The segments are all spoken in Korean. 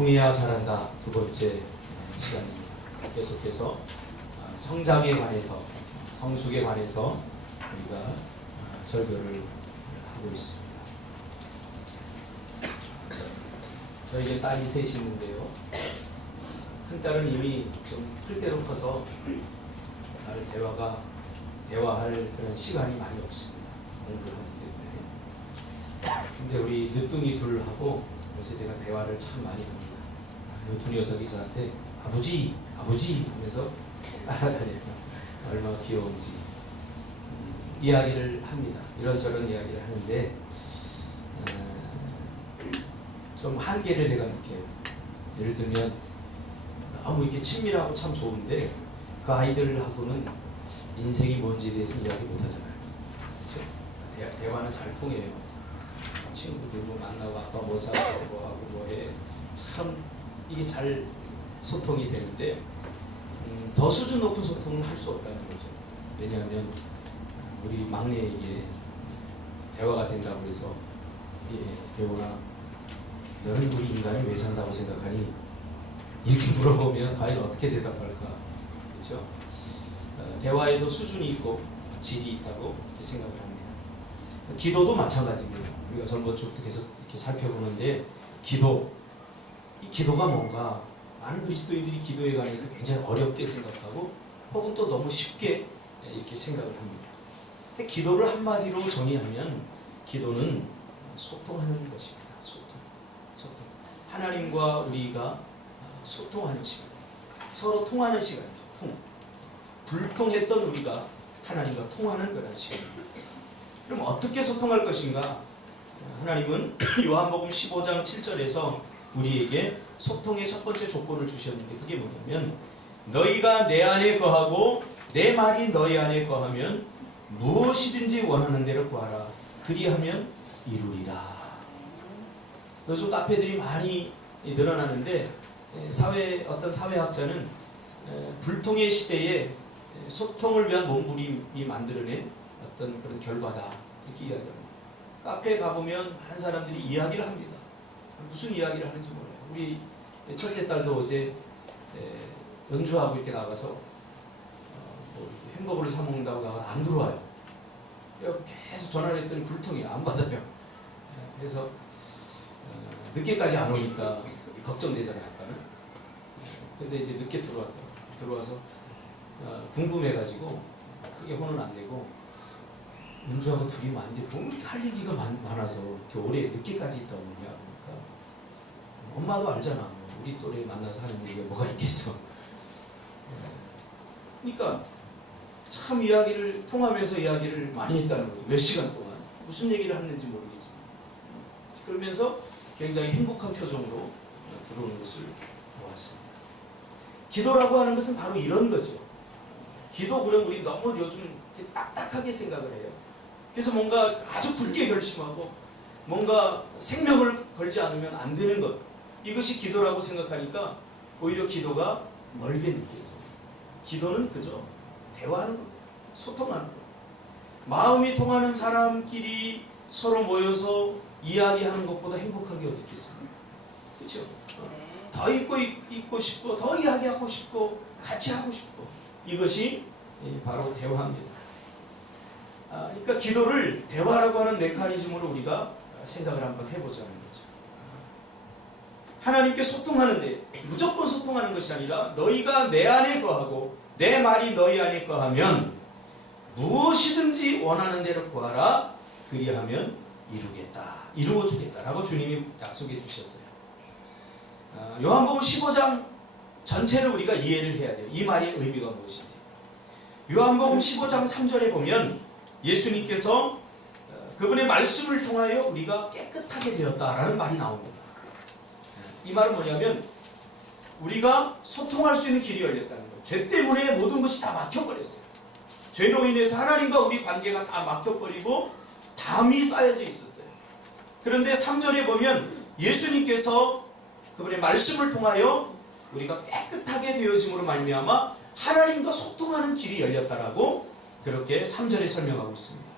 통해야 잘한다 두 번째 시간입니다. 계속해서 성장에 관해서 성숙에 관해서 우리가 설교를 하고 있습니다. 저에게 딸이 셋이 있는데요. 큰 딸은 이미 좀 클대로 커서 잘 대화할 그런 시간이 많이 없습니다. 공부를 하기 때문에. 근데 우리 늦둥이 둘하고 요새 제가 대화를 참 많이 합니다. 이 두 녀석이 저한테 아버지 하면서 따라다녀요. 얼마나 귀여운지 이야기를 합니다. 이런저런 이야기를 하는데 좀 한계를 제가 느껴요. 예를 들면 너무 이렇게 친밀하고 참 좋은데 그 아이들하고는 인생이 뭔지에 대해서 이야기 못하잖아요. 그렇죠? 대화는 잘 통해요. 친구들 뭐 만나고 아빠 뭐 사고 뭐 하고 뭐해 참 이게 잘 소통이 되는데 더 수준 높은 소통은 할 수 없다는 거죠. 왜냐하면 우리 막내에게 대화가 된다고 해서 배우나 너는 우리 인간이 왜 산다고 생각하니? 이렇게 물어보면 과연 어떻게 대답할까? 그렇죠? 대화에도 수준이 있고 질이 있다고 생각을 합니다. 기도도 마찬가지입니다. 우리가 전번주부터 계속 이렇게 살펴보는데 이 기도가 뭔가 많은 그리스도인들이 기도에 관해서 굉장히 어렵게 생각하고 혹은 또 너무 쉽게 이렇게 생각을 합니다. 근데 기도를 한마디로 정의하면 기도는 소통하는 것입니다. 소통. 하나님과 우리가 소통하는 시간, 서로 통하는 시간이죠. 불통했던 우리가 하나님과 통하는 그런 시간입니다. 그럼 어떻게 소통할 것인가? 하나님은 요한복음 15장 7절에서 우리에게 소통의 첫 번째 조건을 주셨는데 그게 뭐냐면 너희가 내 안에 거하고 내 말이 너희 안에 거하면 무엇이든지 원하는 대로 구하라. 그리하면 이루리라. 요즘 카페들이 많이 늘어나는데 어떤 사회학자는 불통의 시대에 소통을 위한 몸부림이 만들어낸 어떤 그런 결과다 이렇게 이야기합니다. 카페에 가보면 많은 사람들이 이야기를 합니다. 무슨 이야기를 하는지 몰라요. 우리 첫째 딸도 어제 연주하고 이렇게 나가서 뭐 이렇게 햄버거를 사 먹는다고 나가 안 들어와요. 계속 전화를 했더니 불통이야. 안 받아요. 그래서 늦게까지 안 오니까 걱정되잖아요. 아까는. 근데 이제 늦게 들어와서 궁금해가지고 크게 혼은 안 내고 은주하고 둘이 많은데 뭐 이렇게 할 얘기가 많아서 이렇게 오래 늦게까지 있다 오냐 그러니까 엄마도 알잖아. 우리 또래 만나서 하는 얘기가 뭐가 있겠어. 그러니까 참 이야기를 통하면서 이야기를 많이 했다는 거예요. 몇 시간 동안 무슨 얘기를 하는지 모르겠지만 그러면서 굉장히 행복한 표정으로 들어오는 것을 보았습니다. 기도라고 하는 것은 바로 이런 거죠. 기도 그럼 우리 너무 요즘 딱딱하게 생각을 해요. 그래서 뭔가 아주 굵게 결심하고 뭔가 생명을 걸지 않으면 안 되는 것, 이것이 기도라고 생각하니까 오히려 기도가 멀게 느껴져요. 기도는 그저 대화하는 것, 소통하는 것. 마음이 통하는 사람끼리 서로 모여서 이야기하는 것보다 행복한 게 어디 있겠습니까? 그렇죠? 더 있고 싶고 더 이야기하고 싶고 같이 하고 싶고 이것이 바로 대화입니다. 그러니까 기도를 대화라고 하는 메커니즘으로 우리가 생각을 한번 해보자는 거죠. 하나님께 소통하는데 무조건 소통하는 것이 아니라 너희가 내 안에 거하고 내 말이 너희 안에 거하면 무엇이든지 원하는 대로 구하라. 그리하면 이루어주겠다라고 주님이 약속해 주셨어요. 요한복음 15장 전체를 우리가 이해를 해야 돼요. 이 말의 의미가 무엇인지. 요한복음 15장 3절에 보면 예수님께서 그분의 말씀을 통하여 우리가 깨끗하게 되었다라는 말이 나옵니다. 이 말은 뭐냐면 우리가 소통할 수 있는 길이 열렸다는 거예요. 죄 때문에 모든 것이 다 막혀버렸어요. 죄로 인해서 하나님과 우리 관계가 다 막혀버리고 담이 쌓여져 있었어요. 그런데 3절에 보면 예수님께서 그분의 말씀을 통하여 우리가 깨끗하게 되어짐으로 말미암아 하나님과 소통하는 길이 열렸다라고 그렇게 3절에 설명하고 있습니다.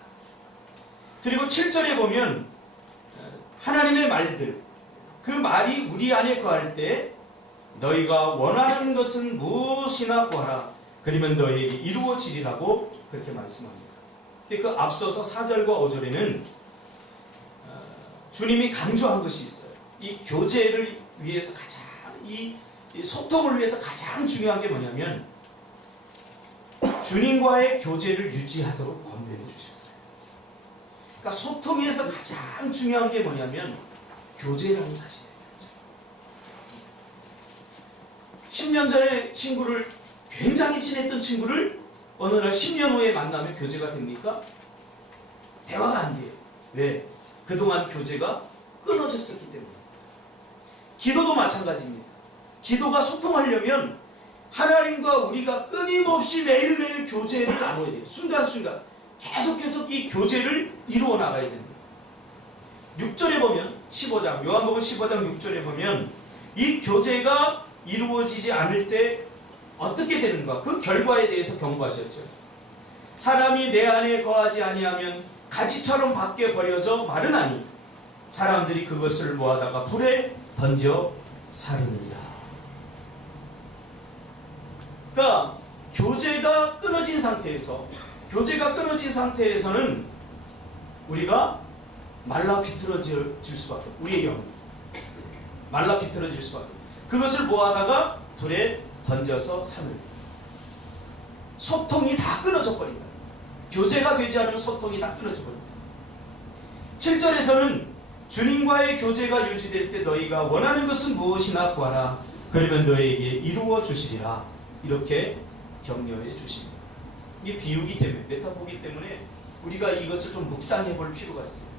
그리고 7절에 보면 하나님의 말들, 그 말이 우리 안에 거할 때 너희가 원하는 것은 무엇이나 구하라. 그러면 너희에게 이루어지리라고 그렇게 말씀합니다. 그 앞서서 4절과 5절에는 주님이 강조한 것이 있어요. 이 교제를 위해서 가장 이 소통을 위해서 가장 중요한 게 뭐냐면 주님과의 교제를 유지하도록 권면해 주셨어요. 그러니까 소통에서 가장 중요한 게 뭐냐면 교제라는 사실이에요. 10년 전에 친구를 굉장히 친했던 친구를 어느 날 10년 후에 만나면 교제가 됩니까? 대화가 안 돼요. 왜? 그동안 교제가 끊어졌었기 때문에. 기도도 마찬가지입니다. 기도가 소통하려면 하나님과 우리가 끊임없이 매일매일 교제를 나눠야 돼요. 순간순간 계속 이 교제를 이루어 나가야 됩니다. 6절에 보면 15장 요한복음 15장 6절에 보면 이 교제가 이루어지지 않을 때 어떻게 되는가 그 결과에 대해서 경고하셨죠. 사람이 내 안에 거하지 아니하면 가지처럼 밖에 버려져 마르나니 사람들이 그것을 모아다가 불에 던져 사르느니라. 그러니까 교제가 끊어진 상태에서는 우리가 말라 비틀어질 수밖에 없어요. 우리의 영이 말라 비틀어질 수밖에 없어요. 그것을 모아다가 불에 던져서 사는 소통이 다 끊어져 버린다. 교제가 되지 않으면 소통이 다 끊어져 버린다. 7절에서는 주님과의 교제가 유지될 때 너희가 원하는 것은 무엇이나 구하라. 그러면 너희에게 이루어 주시리라. 이렇게 격려해 주십니다. 이게 비유기 때문에 메타포기 때문에 우리가 이것을 좀 묵상해 볼 필요가 있습니다.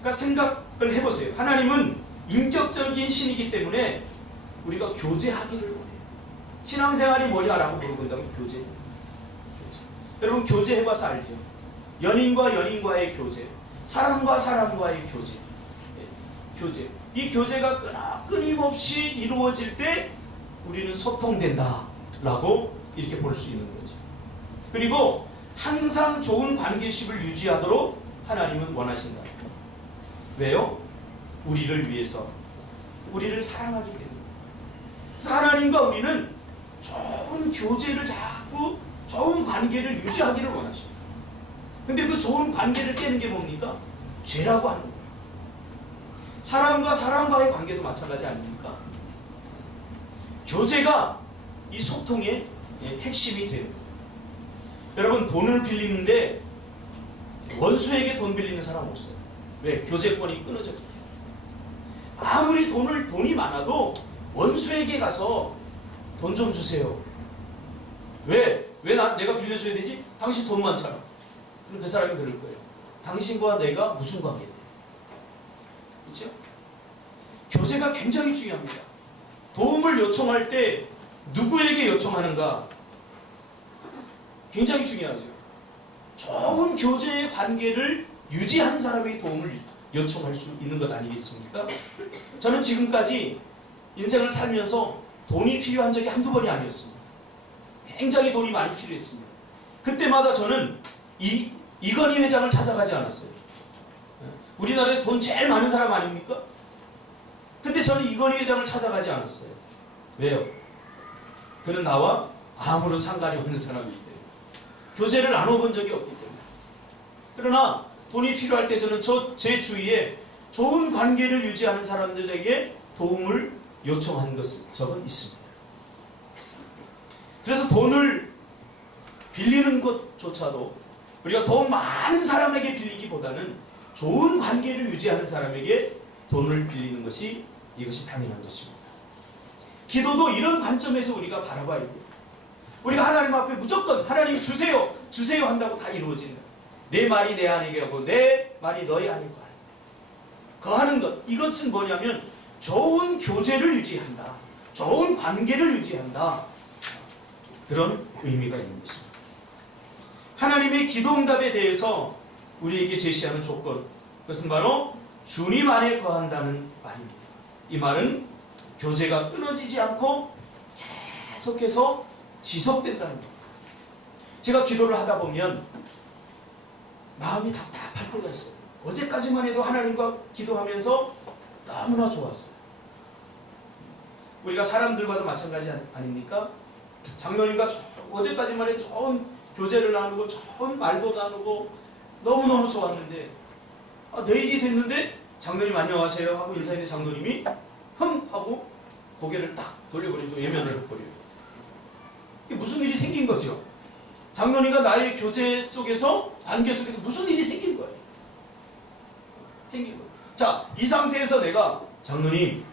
그러니까 생각을 해보세요. 하나님은 인격적인 신이기 때문에 우리가 교제하기를 원해요. 신앙생활이 뭐냐라고 물어본다면 교제. 여러분 교제해봐서 알죠. 연인과 연인과의 교제, 사람과 사람과의 교제. 교제. 이 교제가 끊임없이 이루어질 때 우리는 소통된다라고 이렇게 볼 수 있는 거죠. 그리고 항상 좋은 관계식을 유지하도록 하나님은 원하신다. 왜요? 우리를 위해서, 우리를 사랑하기 때문에. 그래서 하나님과 우리는 좋은 교제를 자꾸 좋은 관계를 유지하기를 원하십니다. 근데 그 좋은 관계를 깨는 게 뭡니까? 죄라고 하는 거예요. 사람과 사람과의 관계도 마찬가지 아닙니까? 교제가 이 소통의 핵심이 되는 거예요. 여러분 돈을 빌리는데 원수에게 돈 빌리는 사람 없어요. 왜? 교제권이 끊어졌기 때문에. 아무리 돈이 많아도 원수에게 가서 돈 좀 주세요. 왜? 내가 빌려줘야 되지? 당신 돈 많잖아. 그럼 그 사람이 그럴 거예요. 당신과 내가 무슨 관계인데? 그렇죠? 교제가 굉장히 중요합니다. 도움을 요청할 때 누구에게 요청하는가? 굉장히 중요하죠. 좋은 교제의 관계를 유지하는 사람의 도움을 요청할 수 있는 것 아니겠습니까? 저는 지금까지 인생을 살면서 돈이 필요한 적이 한두 번이 아니었습니다. 굉장히 돈이 많이 필요했습니다. 그때마다 저는 이건희 회장을 찾아가지 않았어요. 우리나라에 돈 제일 많은 사람 아닙니까? 근데 저는 이건희 회장을 찾아가지 않았어요. 왜요? 그는 나와 아무런 상관이 없는 사람이기 때문에. 교제를 나눠본 적이 없기 때문에. 그러나 돈이 필요할 때 저는 제 주위에 좋은 관계를 유지하는 사람들에게 도움을 요청한 적은 있습니다. 그래서 돈을 빌리는 것조차도 우리가 더 많은 사람에게 빌리기보다는 좋은 관계를 유지하는 사람에게 돈을 빌리는 것이 이것이 당연한 것입니다. 기도도 이런 관점에서 우리가 바라봐야 돼요. 우리가 하나님 앞에 무조건 하나님 주세요 한다고 다 이루어진다. 내 말이 내 안에 거하고 내 말이 너희 안에 거하는 것. 이것은 뭐냐면 좋은 교제를 유지한다. 좋은 관계를 유지한다. 그런 의미가 있는 것입니다. 하나님의 기도응답에 대해서 우리에게 제시하는 조건, 그것은 바로 주님 안에 거한다는 말입니다. 이 말은 교제가 끊어지지 않고 계속해서 지속된다는 겁니다. 제가 기도를 하다 보면 마음이 답답할 때가 있어요. 어제까지만 해도 하나님과 기도하면서 너무나 좋았어요. 우리가 사람들과도 마찬가지 아닙니까? 장로님과 어제까지만 해도 좋은 교제를 나누고 좋은 말도 나누고 너무너무 좋았는데 내일이 됐는데 장로님 안녕하세요 하고 인사했는데 장로님이 흠 하고 고개를 딱 돌려버리고 외면을 해버려요. 이게 무슨 일이 생긴 거죠? 장로님과 나의 교제 속에서 관계 속에서 무슨 일이 생긴 거예요. 생긴 거예요. 자, 이 상태에서 내가 장로님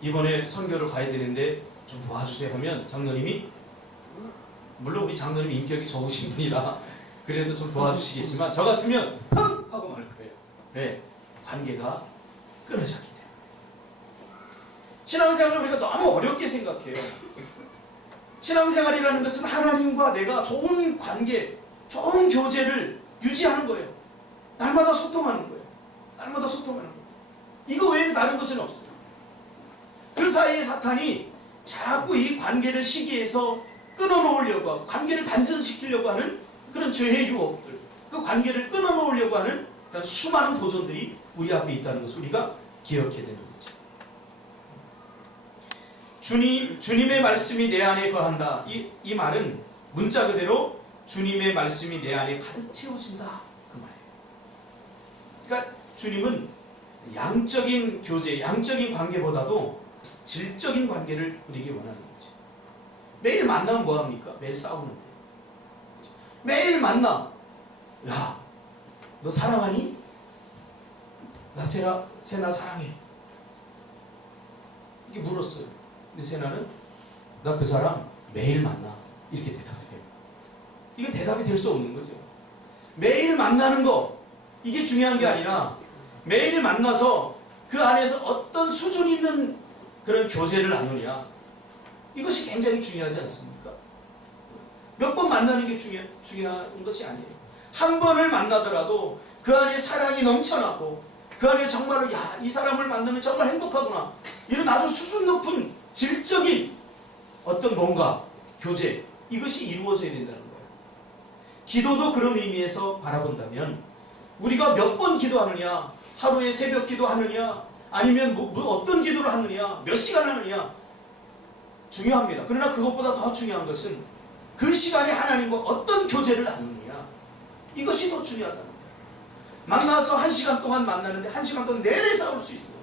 이번에 선교를 가야 되는데 좀 도와주세요 하면 장로님이 물론 우리 장로님 인격이 좋으신 분이라 그래도 좀 도와주시겠지만 저 같으면 흠 하고 말 거예요. 왜? 관계가 끊어졌기 때문에. 신앙생활을 우리가 너무 어렵게 생각해요. 신앙생활이라는 것은 하나님과 내가 좋은 관계, 좋은 교제를 유지하는 거예요. 날마다 소통하는 거예요. 날마다 소통하는 거예요. 이거 외에는 다른 것은 없어요. 그 사이에 사탄이 자꾸 이 관계를 시기해서 끊어놓으려고 하고 관계를 단절시키려고 하는 그런 죄의 유혹들, 그 관계를 끊어놓으려고 하는 그런 수많은 도전들이 우리 앞에 있다는 것을 우리가 기억해야 되는 거죠. 주님의 말씀이 내 안에 거한다. 이 말은 문자 그대로 주님의 말씀이 내 안에 가득 채워진다. 그 말이에요. 그러니까 주님은 양적인 교제, 양적인 관계보다도 질적인 관계를 우리에게 원하는 거죠. 매일 만나면 뭐합니까? 매일 싸우는데. 매일 만나. 야, 너 사랑하니? 나 세나 사랑해. 이렇게 물었어요. 근데 세나는 나 그 사람 매일 만나. 이렇게 대답해요. 이건 대답이 될 수 없는 거죠. 매일 만나는 거, 이게 중요한 게 아니라 매일 만나서 그 안에서 어떤 수준 있는 그런 교제를 나누냐. 이것이 굉장히 중요하지 않습니까? 몇 번 만나는 게 중요한 것이 아니에요. 한 번을 만나더라도 그 안에 사랑이 넘쳐나고 그 안에 정말로 이 사람을 만나면 정말 행복하구나. 이런 아주 수준 높은 질적인 어떤 뭔가 교제, 이것이 이루어져야 된다는 거예요. 기도도 그런 의미에서 바라본다면 우리가 몇 번 기도하느냐, 하루에 새벽 기도하느냐, 아니면 어떤 기도를 하느냐, 몇 시간 하느냐 중요합니다. 그러나 그것보다 더 중요한 것은 그 시간에 하나님과 어떤 교제를 나누느냐, 이것이 더 중요하다는 거예요. 만나서 1시간 동안 만나는데 1시간 동안 내내 싸울 수 있어요.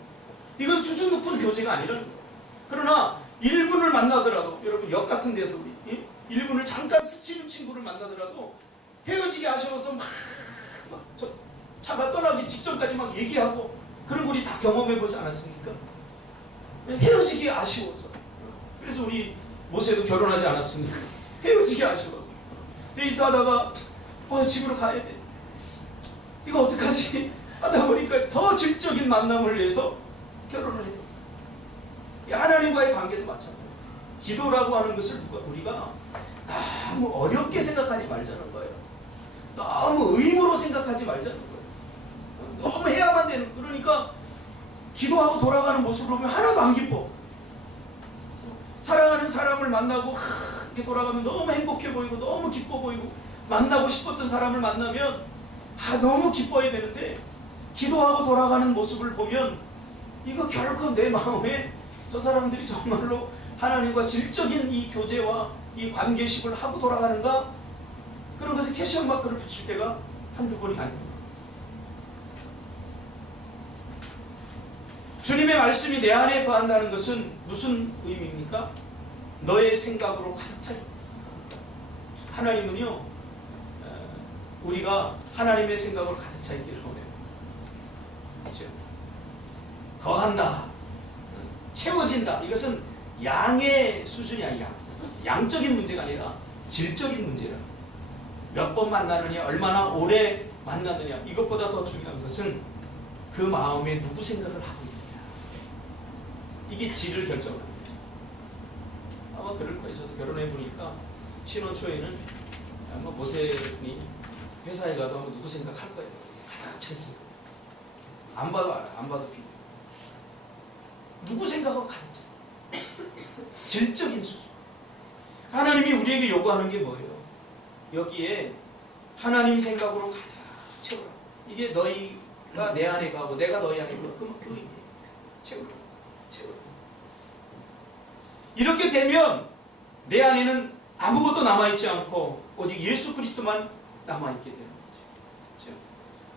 이건 수준 높은 교제가 아니라는 거예요. 그러나 1분을 만나더라도, 여러분 역 같은 데서 우리 1분을 잠깐 스치는 친구를 만나더라도 헤어지기 아쉬워서 저 차가 떠나기 직전까지 막 얘기하고, 그런 거 우리 다 경험해보지 않았습니까? 헤어지기 아쉬워서. 그래서 우리 모세도 결혼하지 않았습니까? 헤어지기 아쉬워서. 데이트하다가 집으로 가야 돼. 이거 어떡하지? 하다 보니까 더 질적인 만남을 위해서 결혼을 해요. 하나님과의 관계도 마찬가지예요. 기도라고 하는 것을 우리가 너무 어렵게 생각하지 말자는 거예요. 너무 의무로 생각하지 말자는 거예요. 너무 해야만 되는 거예요. 그러니까 기도하고 돌아가는 모습을 보면 하나도 안 기뻐. 사랑하는 사람을 만나고 이렇게 돌아가면 너무 행복해 보이고 너무 기뻐 보이고, 만나고 싶었던 사람을 만나면 너무 기뻐야 되는데 기도하고 돌아가는 모습을 보면 이거 결코 내 마음에 저 사람들이 정말로 하나님과 질적인 이 교제와 이 관계식을 하고 돌아가는가? 그런 것에 캐션 마크를 붙일 때가 한두 번이 아닙니다. 주님의 말씀이 내 안에 거한다는 것은 무슨 의미입니까? 너의 생각으로 가득 차 있다. 하나님은요, 우리가 하나님의 생각으로 가득 차 있기를 원해요. 그렇죠? 거한다, 채워진다. 이것은 양의 수준이 아니야. 양적인 문제가 아니라 질적인 문제라. 몇 번 만나느냐, 얼마나 오래 만나느냐, 이것보다 더 중요한 것은 그 마음에 누구 생각을 하고 있느냐. 이게 질을 결정합니다. 아마 그럴 거예요. 저도 결혼해 보니까 신혼 초에는 아마 모세님이 회사에 가도 아마 누구 생각할 거예요. 가득 차 있을 거예요. 안 봐도 알아요. 안 봐도 비밀. 누구 생각으로 가득 차. 질적인 수준. 하나님이 우리에게 요구하는 게 뭐예요? 여기에 하나님 생각으로 가득 채워라. 이게 너희가 내 안에 가고 내가 너희 안에 가고 그 의미예요. 채우려고. 이렇게 되면 내 안에는 아무것도 남아있지 않고 오직 예수 그리스도만 남아있게 되는 거죠.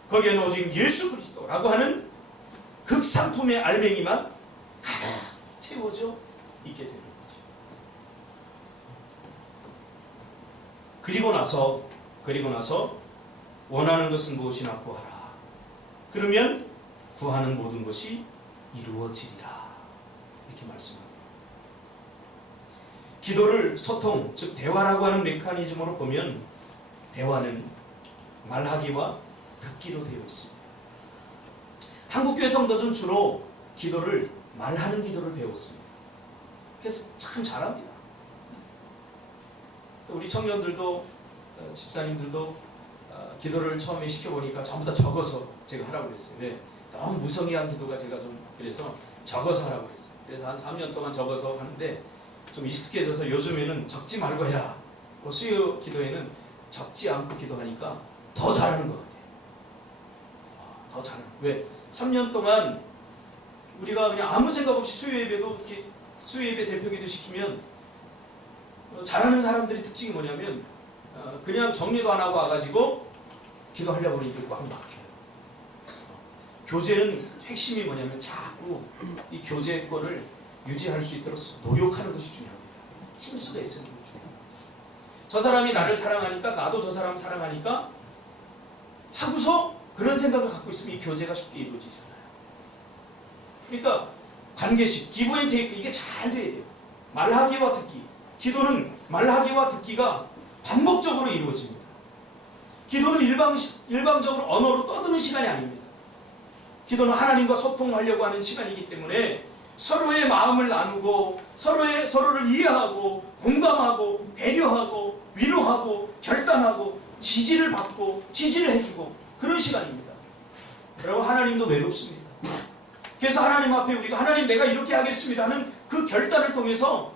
거기에는 오직 예수 그리스도라고 하는 극상품의 알맹이만 가득 채워져 있게 되는 거죠. 그리고 나서 원하는 것은 무엇이나 구하라. 그러면 구하는 모든 것이 이루어지리라. 이렇게 말씀합니다. 기도를 소통, 즉 대화라고 하는 메커니즘으로 보면 대화는 말하기와 듣기로 되어 있습니다. 한국교회 성도들은 주로 기도를 말하는 기도를 배웠습니다. 그래서 참 잘합니다. 우리 청년들도 집사님들도 기도를 처음에 시켜보니까 전부 다 적어서 제가 하라고 그랬어요. 왜? 너무 무성의한 기도가 제가 좀 그래서 적어서 하라고 그랬어요. 그래서 한 3년 동안 적어서 하는데 좀 익숙해져서 요즘에는 적지 말고 해라. 수요 기도에는 적지 않고 기도하니까 더 잘하는 것 같아요. 더 잘하는. 왜? 3년 동안 우리가 그냥 아무 생각 없이 수요 예배도 이렇게 수요 예배 대표 기도 시키면 잘하는 사람들의 특징이 뭐냐면 그냥 정리도 안 하고 와가지고 기도하려고 그러니까 꽉 막혀요. 교제는 핵심이 뭐냐면 자꾸 이 교제권을 유지할 수 있도록 노력하는 것이 중요합니다. 힘쓰가 있으면 중요합니다. 저 사람이 나를 사랑하니까 나도 저 사람 사랑하니까 하고서 그런 생각을 갖고 있으면 이 교제가 쉽게 이루어지잖아요. 그러니까 관계식, 기브 앤 테이크 이게 잘 돼야 돼요. 말하기와 듣기. 기도는 말하기와 듣기가 반복적으로 이루어집니다. 기도는 일방적으로 언어로 떠드는 시간이 아닙니다. 기도는 하나님과 소통하려고 하는 시간이기 때문에 서로의 마음을 나누고 서로를 이해하고 공감하고 배려하고 위로하고 결단하고 지지를 받고 지지를 해주고 그런 시간입니다. 여러분 하나님도 외롭습니다. 그래서 하나님 앞에 우리가 하나님 내가 이렇게 하겠습니다 하는 그 결단을 통해서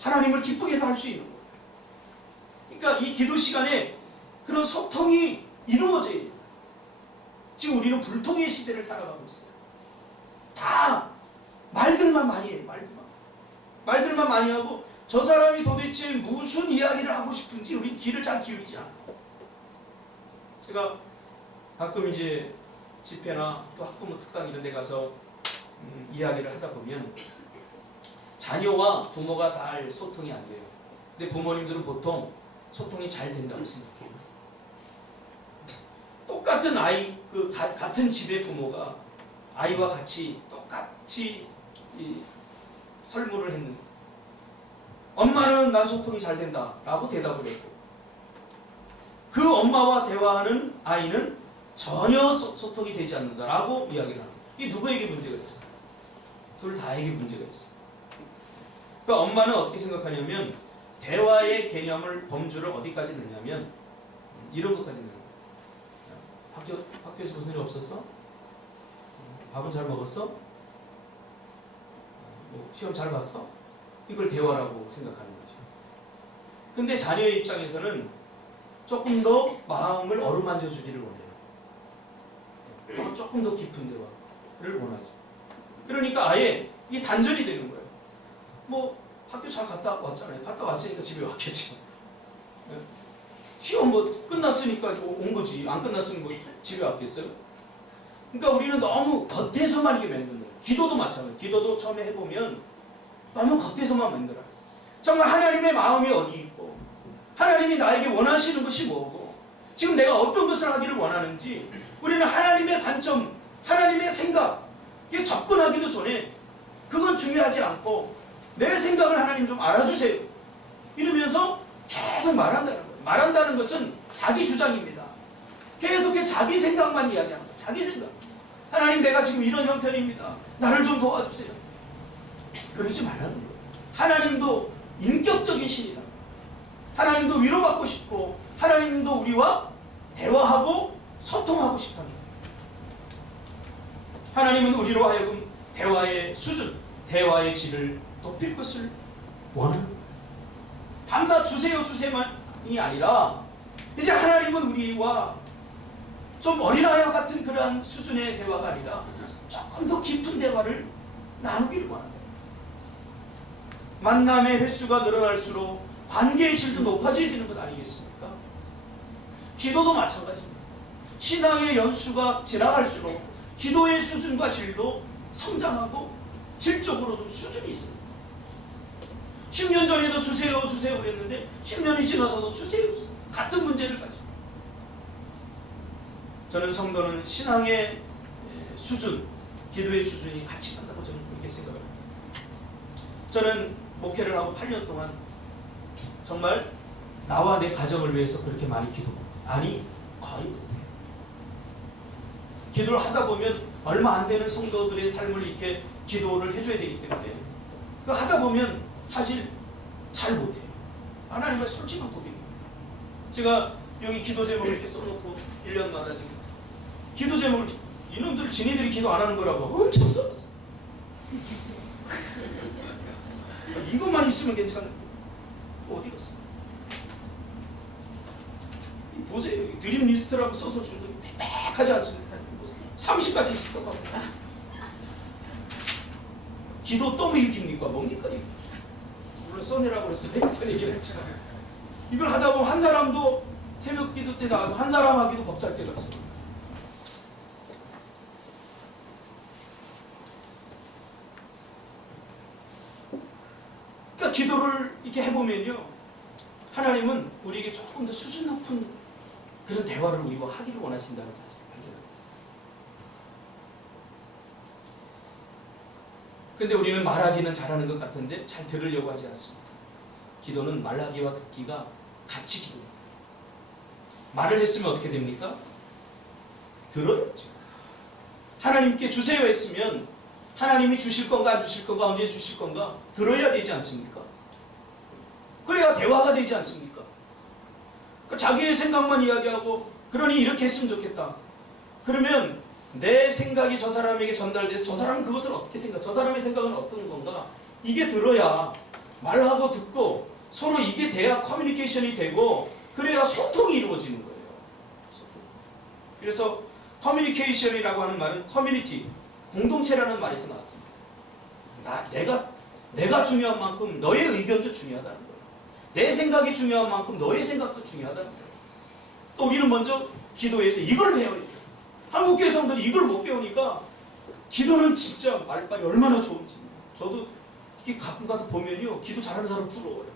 하나님을 기쁘게도 할 수 있는 거예요. 그러니까 이 기도 시간에 그런 소통이 이루어져야 돼요. 지금 우리는 불통의 시대를 살아가고 있어요. 다 말들만 많이 해요. 말들만 많이 하고 저 사람이 도대체 무슨 이야기를 하고 싶은지 우리 귀를 잘 기울이지 않아요. 제가 가끔 이제 집회나 또 학부모 특강 이런 데 가서 이야기를 하다 보면 자녀와 부모가 잘 소통이 안 돼요. 근데 부모님들은 보통 소통이 잘 된다고 생각해요. 똑같은 아이, 같은 집의 부모가 아이와 같이 똑같이 설문을 했는데 엄마는 난 소통이 잘 된다 라고 대답을 했고 그 엄마와 대화하는 아이는 전혀 소통이 되지 않는다 라고 이야기를 합니다. 이게 누구에게 문제가 있어요? 둘 다에게 문제가 있어요. 그러니까 엄마는 어떻게 생각하냐면 대화의 개념을 범주를 어디까지 넣냐면 이런 것까지 넣는 거예요. 학교에서 무슨 일 없었어? 밥은 잘 먹었어? 시험 잘 봤어? 이걸 대화라고 생각하는 거죠. 근데 자녀의 입장에서는 조금 더 마음을 어루만져 주기를 원해요. 조금 더 깊은 대화를 원하죠. 그러니까 아예 이게 단절이 되는 거예요. 뭐 학교 잘 갔다 왔잖아요. 갔다 왔으니까 집에 왔겠죠. 시험 뭐 끝났으니까 온 거지. 안 끝났으면 뭐 집에 왔겠어요? 그러니까 우리는 너무 겉에서만 이게 만든다. 기도도 마찬가지예요. 기도도 처음에 해보면 너무 겉에서만 만들어요. 정말 하나님의 마음이 어디 있고 하나님이 나에게 원하시는 것이 뭐고 지금 내가 어떤 것을 하기를 원하는지 우리는 하나님의 관점, 하나님의 생각에 접근하기도 전에 그건 중요하지 않고 내 생각을 하나님 좀 알아주세요. 이러면서 계속 말한다는 거예요. 말한다는 것은 자기 주장입니다. 계속해 자기 생각만 이야기하는 거예요. 자기 생각. 하나님 내가 지금 이런 형편입니다. 나를 좀 도와주세요. 그러지 말라는 거예요. 하나님도 인격적인 신이다. 하나님도 위로받고 싶고 하나님도 우리와 대화하고 소통하고 싶답니다. 하나님은 우리로 하여금 대화의 수준, 대화의 질을 높일 것을 원하는 거예요. 밤낮 주세요 주세만이 아니라 이제 하나님은 우리와 좀 어린아이와 같은 그러한 수준의 대화가 아니라 조금 더 깊은 대화를 나누기를 원한다. 만남의 횟수가 늘어날수록 관계의 질도 높아져야 되는 것 아니겠습니까? 기도도 마찬가지입니다. 신앙의 연수가 지나갈수록 기도의 수준과 질도 성장하고 질적으로도 수준이 있습니다. 10년 전에도 주세요 그랬는데 10년이 지나서도 주세요. 같은 문제를 가지고. 저는 성도는 신앙의 수준, 기도의 수준이 같이 간다고 저는 그렇게 생각을 합니다. 저는 목회를 하고 8년 동안 정말 나와 내 가정을 위해서 그렇게 많이 기도 못해요. 아니, 거의 못해요. 기도를 하다 보면 얼마 안 되는 성도들의 삶을 이렇게 기도를 해줘야 되기 때문에 그 하다 보면 사실 잘 못해요. 하나님의 솔직한 고백입니다. 제가 여기 기도 제목을 이렇게 써놓고 1년마다 지금 기도 제목을 이놈들 지네들이 기도 안 하는 거라고 엄청 써놨어요. 이것만 있으면 괜찮은데 어디 갔어? 보세요. 드림 리스트라고 써서 준 거 빽빽하지 않습니까? 30가지 써가고 기도 또 읽깁니까? 뭡니까? 물론 써내라고 그랬어요. 써 얘기를 했지만 이걸 하다 보면 한 사람도 새벽 기도 때 나와서 한 사람 하기도 벅찰 때가 있어요. 그러니까 기도를 이렇게 해보면요, 하나님은 우리에게 조금 더 수준 높은 그런 대화를 우리와 하기를 원하신다는 사실을 발견합니다. 그런데 우리는 말하기는 잘하는 것 같은데 잘 들으려고 하지 않습니다. 기도는 말하기와 듣기가 같이 기도합니다. 말을 했으면 어떻게 됩니까? 들어야죠. 하나님께 주세요 했으면 하나님이 주실 건가 안 주실 건가 언제 주실 건가 들어야 되지 않습니까? 그래야 대화가 되지 않습니까? 자기의 생각만 이야기하고 그러니 이렇게 했으면 좋겠다. 그러면 내 생각이 저 사람에게 전달돼서 저 사람은 그것을 어떻게 생각, 저 사람의 생각은 어떤 건가 이게 들어야 말하고 듣고 서로 이게 돼야 커뮤니케이션이 되고 그래야 소통이 이루어지는 거예요. 그래서 커뮤니케이션이라고 하는 말은 커뮤니티, 공동체라는 말에서 나왔습니다. 내가 중요한 만큼 너의 의견도 중요하다는 거예요. 내 생각이 중요한 만큼 너의 생각도 중요하다는 거예요. 또 우리는 먼저 기도에서 이걸 배워야 돼요. 한국교회 성도들이 이걸 못 배우니까 기도는 진짜 말빨이 얼마나 좋은지. 저도 이렇게 가끔 가다 보면요, 기도 잘하는 사람 부러워요.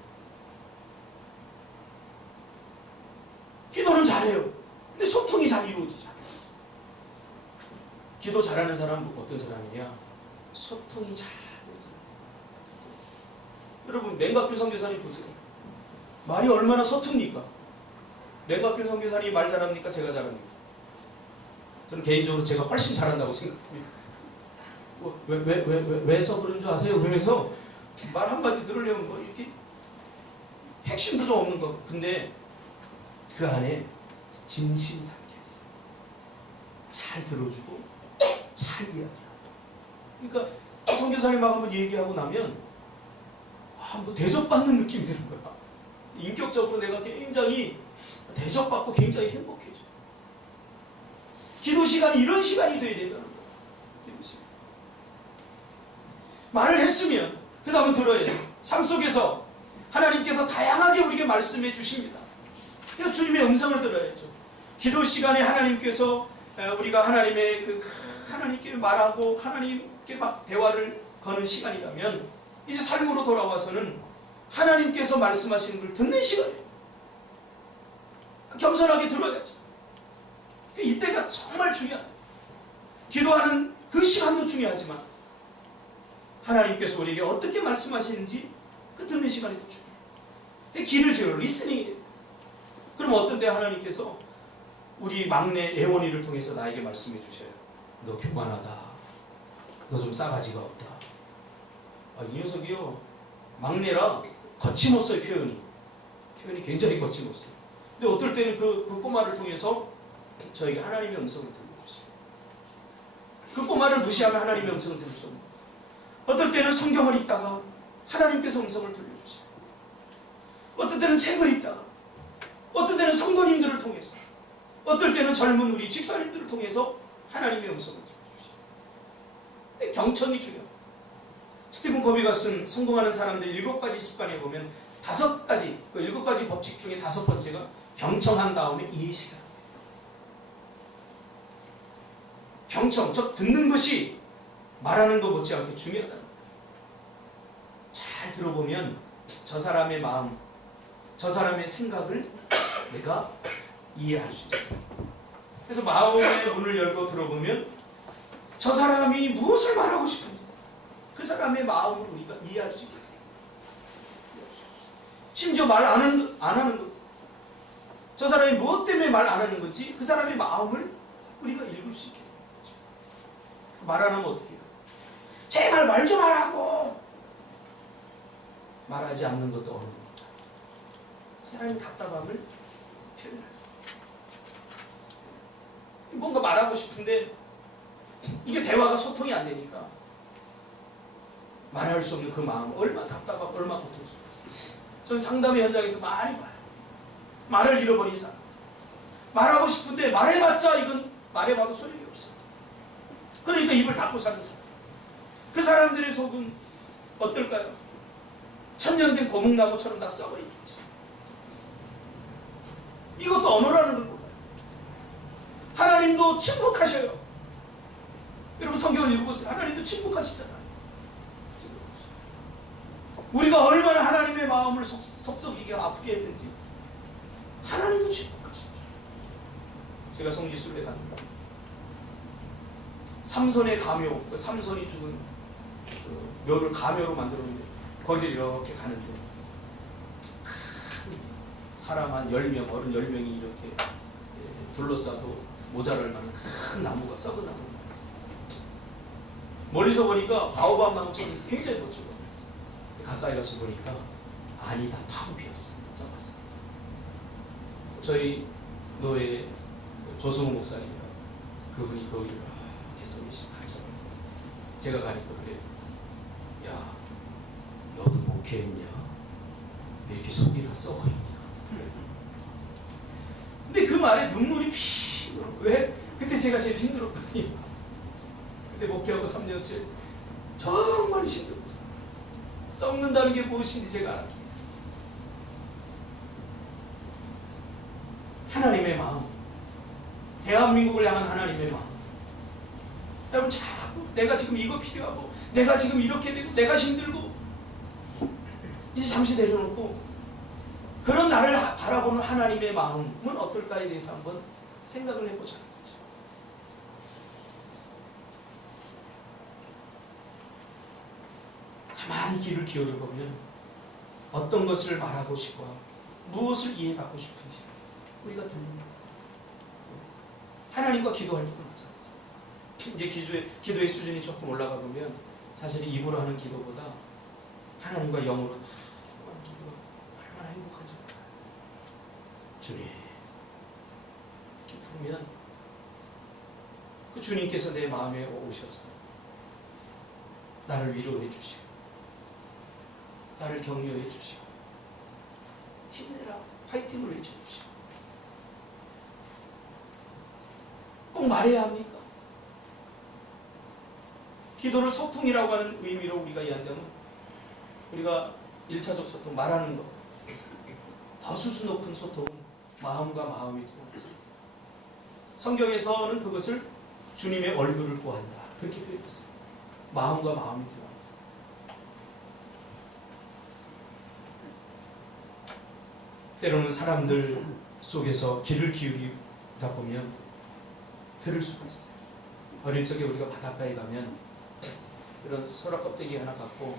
기도는 잘해요. 근데 소통이 잘 이루어지지 않아요. 기도 잘하는 사람은 어떤 사람이냐? 소통이 잘 되잖아요. 여러분, 맹각교 선교사님 보세요. 말이 얼마나 서툽니까? 맹각교 선교사님이 말 잘합니까? 제가 잘합니까? 저는 개인적으로 제가 훨씬 잘한다고 생각합니다. 왜서 그런 줄 아세요? 그래서 말 한마디 들으려면 뭐 이렇게 핵심도 좀 없는 거. 근데 그 안에 진심이 담겨 있어요. 잘 들어주고 잘 이야기하고. 그러니까 선교사님하고 한번 얘기하고 나면 뭐 대접받는 느낌이 드는 거야. 인격적으로 내가 굉장히 대접받고 굉장히 행복해져. 기도 시간이 이런 시간이 돼야 된다는 거야. 기도 시간. 말을 했으면 그 다음은 들어야 돼. 삶 속에서 하나님께서 다양하게 우리에게 말씀해 주십니다. 그래서 주님의 음성을 들어야죠. 기도 시간에 하나님께서 우리가 하나님께 말하고 하나님께 막 대화를 거는 시간이라면 이제 삶으로 돌아와서는 하나님께서 말씀하시는 걸 듣는 시간이에요. 겸손하게 들어야죠. 이때가 정말 중요해요. 기도하는 그 시간도 중요하지만 하나님께서 우리에게 어떻게 말씀하시는지 그 듣는 시간이 더 중요해요. 귀를 기울여 리스닝이에요. 그럼 어떤 때 하나님께서 우리 막내 애원이를 통해서 나에게 말씀해 주셔요. 너 교만하다. 너 좀 싸가지가 없다. 이 녀석이요, 막내라 거침없어요. 표현이 굉장히 거침없어요. 근데 어떨 때는 그 꼬마를 통해서 저에게 하나님의 음성을 들려주세요. 그 꼬마를 무시하면 하나님의 음성을 들을 수 없는 거예요. 어떨 때는 성경을 읽다가 하나님께서 음성을 들려주세요. 어떨 때는 책을 읽다가, 어떨 때는 성도님들을 통해서, 어떨 때는 젊은 우리 집사님들을 통해서 하나님의 음성을 들려주세요. 경청이 중요해요. 스티븐 코비가 쓴 성공하는 사람들 7가지 습관에 보면 5가지, 그 7가지 법칙 중에 5번째가 경청한 다음에 이해시켜라. 경청, 즉 듣는 것이 말하는 것 못지않게 중요하다. 잘 들어보면 저 사람의 마음, 저 사람의 생각을 내가 이해할 수 있어요. 그래서 마음의 문을 열고 들어보면 저 사람이 무엇을 말하고 싶은지 그 사람의 마음을 우리가 이해할 수 있게 돼요. 심지어 말 안 하는 것도 저 사람이 무엇 때문에 말 안 하는 건지 그 사람의 마음을 우리가 읽을 수 있게 돼요. 말 안 하면 어떻게 해요? 제발 말 좀 하라고. 말하지 않는 것도 어려운 겁니다. 그 사람의 답답함을 표현하죠. 뭔가 말하고 싶은데 이게 대화가 소통이 안 되니까 말할 수 없는 그 마음, 얼마나 답답하고 얼마나 고통스러웠어요. 저는 상담의 현장에서 많이 봐요. 말을 잃어버린 사람. 말하고 싶은데 말해봤자 이건 말해봐도 소용이 없어. 그러니까 입을 닫고 사는 사람. 그 사람들의 속은 어떨까요? 천년된 고목나무처럼 다 썩어있겠죠. 이것도 언어라는 걸 몰라요. 하나님도 침묵하셔요. 여러분 성경을 읽어보세요. 하나님도 침묵하시잖아요. 우리가 얼마나 하나님의 마음을 속썩이게 아프게 했는지 하나님도 침묵하시죠. 제가 성지순례 갔는데 삼손의 가묘, 삼손이 죽은 묘를 가묘로 만들었는데 거기를 이렇게 가는데 큰 사람 한 10명, 어른 10명이 이렇게 둘러싸도 모자랄 만한 큰 나무가, 썩은 나무가 있어요. 멀리서 보니까 바오밥 나무처럼 굉장히 멋지고 가까이 가서 보니까 아니다, 다 피었어요. 썩었어요. 저희 노예 조승우 목사님이랑 그분이 거기를 이렇게 서 계시고 한참 제가 가니까 그래요. 야, 너도 목회했냐? 왜 이렇게 속이 다 썩어있냐? 근데 그 말에 눈물이 피. 왜? 그때 제가 제일 힘들었거든요. 그때 목회하고 3년째 정말 힘들었어요. 썩는다는 게 무엇인지 제가 알았기에. 하나님의 마음, 대한민국을 향한 하나님의 마음. 여러분 자꾸 내가 지금 이거 필요하고 내가 지금 이렇게 되고 내가 힘들고 이제 잠시 내려놓고 그런 나를 바라보는 하나님의 마음은 어떨까에 대해서 한번 생각을 해보자는 거죠. 가만히 귀를 기울여 보면 어떤 것을 말하고 싶어 무엇을 이해받고 싶은지 우리가 들립니다. 하나님과 기도할 때도 마찬가지죠. 이제 기도의 수준이 조금 올라가 보면 사실 입으로 하는 기도보다 하나님과 영으로 기도하는 기도가 얼마나 행복한지 몰라요. 주님 이렇게 부르면 그 주님께서 내 마음에 오셔서 나를 위로해 주시고 나를 격려해 주시고 힘내라 화이팅을 외쳐주시고 꼭 말해야 합니까? 기도를 소통이라고 하는 의미로 우리가 이해한다면 우리가 1차적 소통, 말하는 것 더 수준 높은 소통은 마음과 마음이 통하지. 성경에서는 그것을 주님의 얼굴을 구한다 그렇게 표현했어요. 마음과 마음이 통하지. 때로는 사람들 속에서 귀를 기울이다 보면 들을 수가 있어요. 어릴 적에 우리가 바닷가에 가면 이런 소라 껍데기 하나 갖고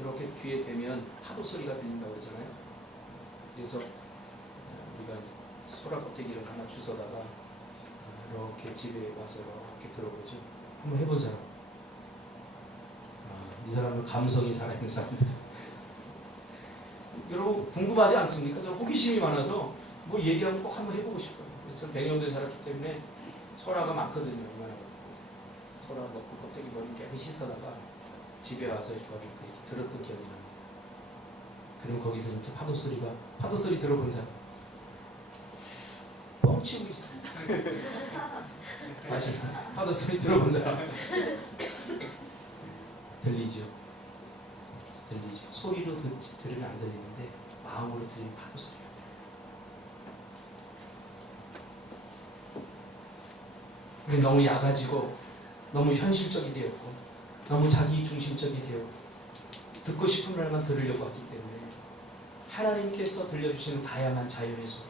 이렇게 귀에 대면 파도 소리가 들린다고 그러잖아요. 그래서 우리가 소라 껍데기를 하나 주워다가 이렇게 집에 와서 이렇게 들어보죠. 한번 해본 사람. 이 사람은 감성이 살아있는 사람들. 여러분 궁금하지 않습니까? 저는 호기심이 많아서 뭐 얘기하면 꼭 한번 해보고 싶어요. 그래서 저는 100년도에 살았기 때문에 소라가 많거든요. 얼마나 소라 먹고 껍데기 머리 깨끗이 씻어다가 집에 와서 이렇게 들었던 기억이 납니다. 그럼 거기서 진짜 파도 소리 들어본 사람 뻥치고 있어. 다시 파도 소리 들어본 사람 들리죠? 들리죠? 소리로 들으면 안 들리는데 마음으로 들리는 파도 소리가 들려요. 우리 너무 약아지고 너무 현실적이 되었고 너무 자기 중심적이 되었고 듣고 싶은 말만 들으려고 하기 때문에 하나님께서 들려주시는 다양한 자연의 소리,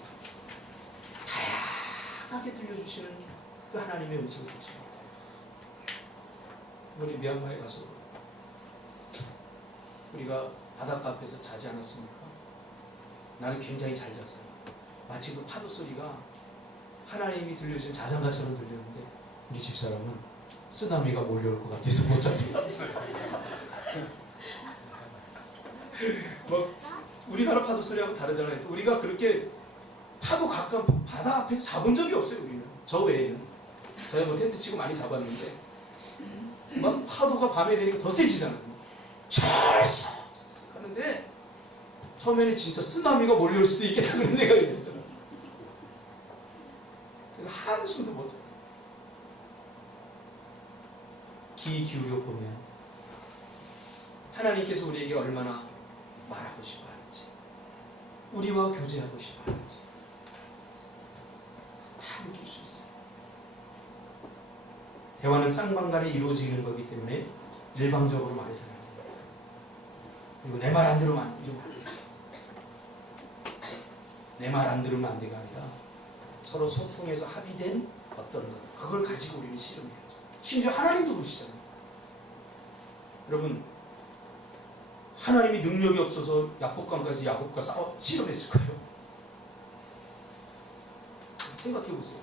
다양하게 들려주시는 그 하나님의 음성을 듣지 못해요. 우리 미얀마에 가서 우리가 바닷가 앞에서 자지 않았습니까? 나는 굉장히 잘 잤어요. 마치 그 파도 소리가 하나님이 들려주신 자장가처럼 들렸는데 우리 집사람은 쓰나미가 몰려올 것 같아서 못 잤대요. 뭐 우리나라 파도 소리하고 다르잖아요. 우리가 그렇게 파도 가까운 바다 앞에서 자본 적이 없어요. 우리는 저 외에는. 저희 뭐 텐트 치고 많이 잡았는데 막 파도가 밤에 되니까 더 세지잖아요. 찰싹 하는데 처음에는 진짜 쓰나미가 몰려올 수도 있겠다 그런 생각이 들더라고요. 그래서 한숨도 못 자요. 귀 기울여 보면 하나님께서 우리에게 얼마나 말하고 싶어 하는지, 우리와 교제하고 싶어 하는지 다 느낄 수 있어요. 대화는 쌍방간에 이루어지는 거기 때문에 일방적으로 말해서는 안 됩니다. 그리고 내 말 안 들으면 안 돼요. 내 말 안 들으면 안 돼가 아니라 서로 소통해서 합의된 어떤 것, 그걸 가지고 우리는 씨름해야죠. 심지어 하나님도 그러시잖아요. 여러분, 하나님이 능력이 없어서 야곱강까지 야곱과 싸워 씨름했을까요? 생각해보세요.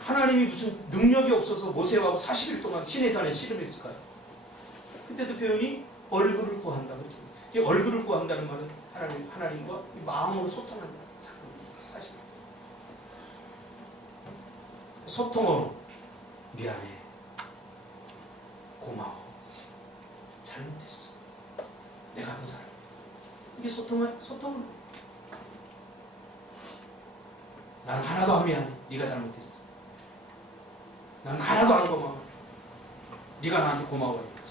하나님이 무슨 능력이 없어서 모세하고 40일 동안 시내산에 씨름했을까요? 그때도 표현이 얼굴을 구한다. 그렇게 얼굴을 구한다는 말은 하나님과 마음으로 소통한다. 사실 소통으로 미안해, 고마워, 잘못했어, 내가 더 잘해. 이게 소통은 나는 하나도 안 미안해, 네가 잘못했어. 나는 하나도 안 고마워, 네가 나한테 고마워해야지.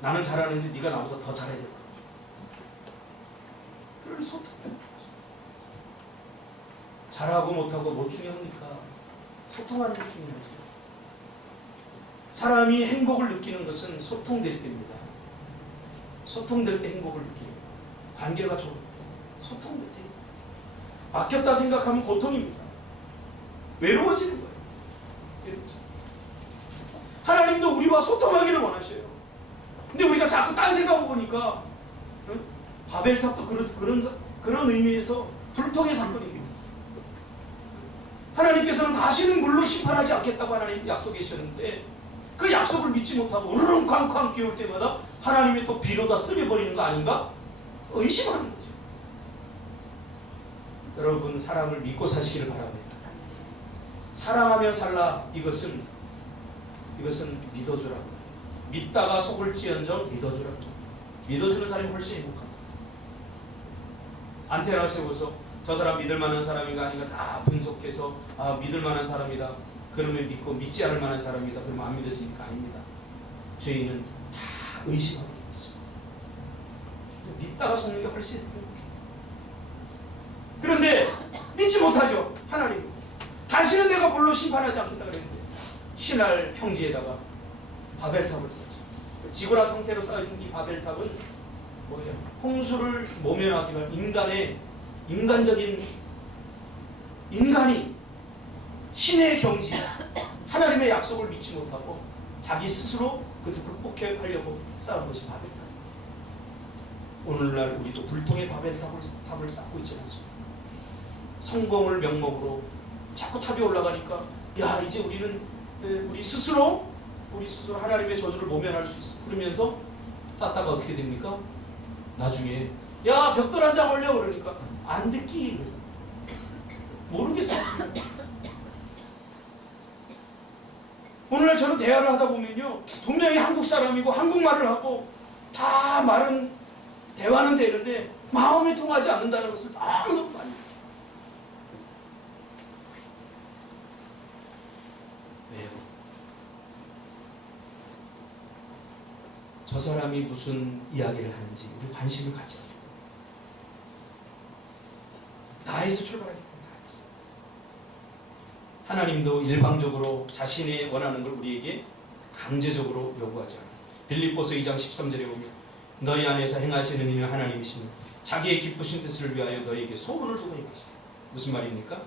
나는 잘하는데 네가 나보다 더 잘해야 될 거야. 그런 소통. 잘하고 못하고 뭐 중요합니까? 소통하는 게 중요하죠. 사람이 행복을 느끼는 것은 소통될 때입니다. 소통될 때 행복을 느끼는 관계가 좋은 소통될 때. 바뀌었다 생각하면 고통입니다. 외로워지는 거예요. 하나님도 우리와 소통하기를 원하셔요. 근데 우리가 자꾸 딴 생각하고 보니까 바벨탑도 그런 의미에서 불통의 사건입니다. 하나님께서는 다시는 물로 심판하지 않겠다고 하나님 약속하셨는데 그 약속을 믿지 못하고 우르릉쾅쾅 비올 때마다 하나님이 또 비로다 쓰려버리는 거 아닌가? 의심하는 거죠. 여러분, 사람을 믿고 사시기를 바랍니다. 사랑하며 살라. 이것은 믿어주라고. 믿다가 속을지언정 믿어주라고. 믿어주는 사람이 훨씬 행복합니다. 안테나 세워서 저 사람 믿을 만한 사람인가 아닌가 다 분석해서 믿을 만한 사람이다 그러면 믿고, 믿지 않을 만한 사람이다 그러면 안 믿어지니까 아닙니다. 죄인은 다 의심하고 있습니다. 그래서 믿다가 속는 게 훨씬 행복해요. 그런데 믿지 못하죠. 하나님 다시는 내가 물로 심판하지 않겠다 그랬는데 신할 평지에다가 바벨탑을 쌓죠. 지구락 형태로 쌓여진 이 바벨탑은 뭐예요? 홍수를 모면하기 위한 인간이 신의 경지, 하나님의 약속을 믿지 못하고 자기 스스로 그것을 극복하려고 쌓은 것이 바벨탑. 오늘날 우리도 불통의 바벨탑을 쌓고 있지 않습니까? 성공을 명목으로 자꾸 탑이 올라가니까 이제 우리는 우리 스스로 하나님의 저주를 모면할 수 있어. 그러면서 쌓다가 어떻게 됩니까? 나중에 벽돌 한 장 올려 그러니까 안 듣기 모르겠어. 오늘날 저는 대화를 하다 보면요, 분명히 한국 사람이고 한국말을 하고 다 대화는 되는데 마음이 통하지 않는다는 것을 너무 많이. 왜요? 저 사람이 무슨 이야기를 하는지 우리 관심을 가져야 돼요. 나에서 출발하기 때문에. 하나님도 일방적으로 자신이 원하는 걸 우리에게 강제적으로 요구하지 않아요. 빌립보서 2장 13절에 보면 너희 안에서 행하시는 이는 하나님이시니 자기의 기쁘신 뜻을 위하여 너희에게 소원을 두고 행하시니. 무슨 말입니까?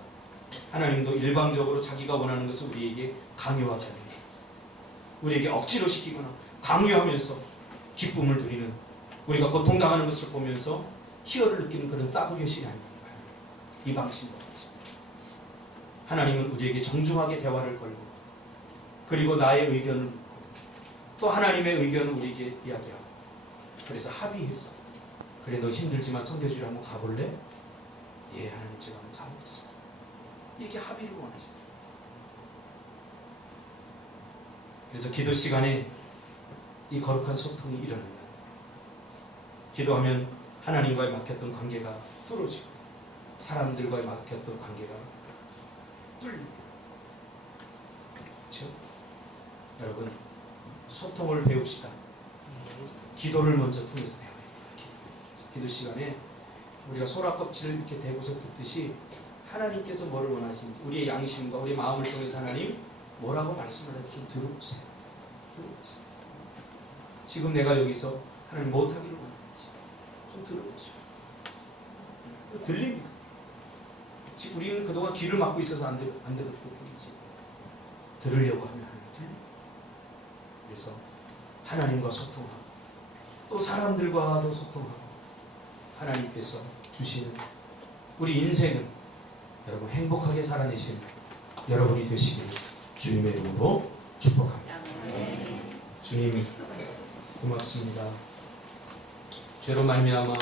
하나님도 일방적으로 자기가 원하는 것을 우리에게 강요하지 않아요. 우리에게 억지로 시키거나 강요하면서 기쁨을 누리는, 우리가 고통당하는 것을 보면서 희열을 느끼는 그런 싸구려식이 아닙니다. 이 방식과 같이 하나님은 우리에게 정중하게 대화를 걸고, 그리고 나의 의견을 묻고, 또 하나님의 의견을 우리에게 이야기하고, 그래서 합의해서 그래 너 힘들지만 선교지를 한번 가볼래? 예, 하나님 제가 한번 가보겠습니다. 이렇게 합의를 원하십니다. 그래서 기도 시간에 이 거룩한 소통이 일어난다. 기도하면 하나님과의 막혔던 관계가 뚫어지고 사람들과의 막혔던 관계가 뚫립니다. 그렇죠? 여러분, 소통을 배웁시다. 기도를 먼저 통해서 배워야 됩니다. 기도 시간에 우리가 소라 껍질을 이렇게 대고서 듣듯이 하나님께서 뭐를 원하시는지, 우리의 양심과 우리 마음을 통해서 하나님 뭐라고 말씀하는지 좀 들어보세요. 들어보세요. 지금 내가 여기서 하나님 못하기를 원하는지 좀 들어보세요. 들립니다. 지금 우리는 그동안 귀를 막고 있어서 안 들었을 뿐이지 들으려고 하면 하나님 들립니다. 그래서 하나님과 소통하고 또 사람들과도 소통하고 하나님께서 주시는 우리 인생은 여러분 행복하게 살아내시는 여러분이 되시기를 주님의 이름으로 축복합니다. 주님 고맙습니다. 죄로 말미암아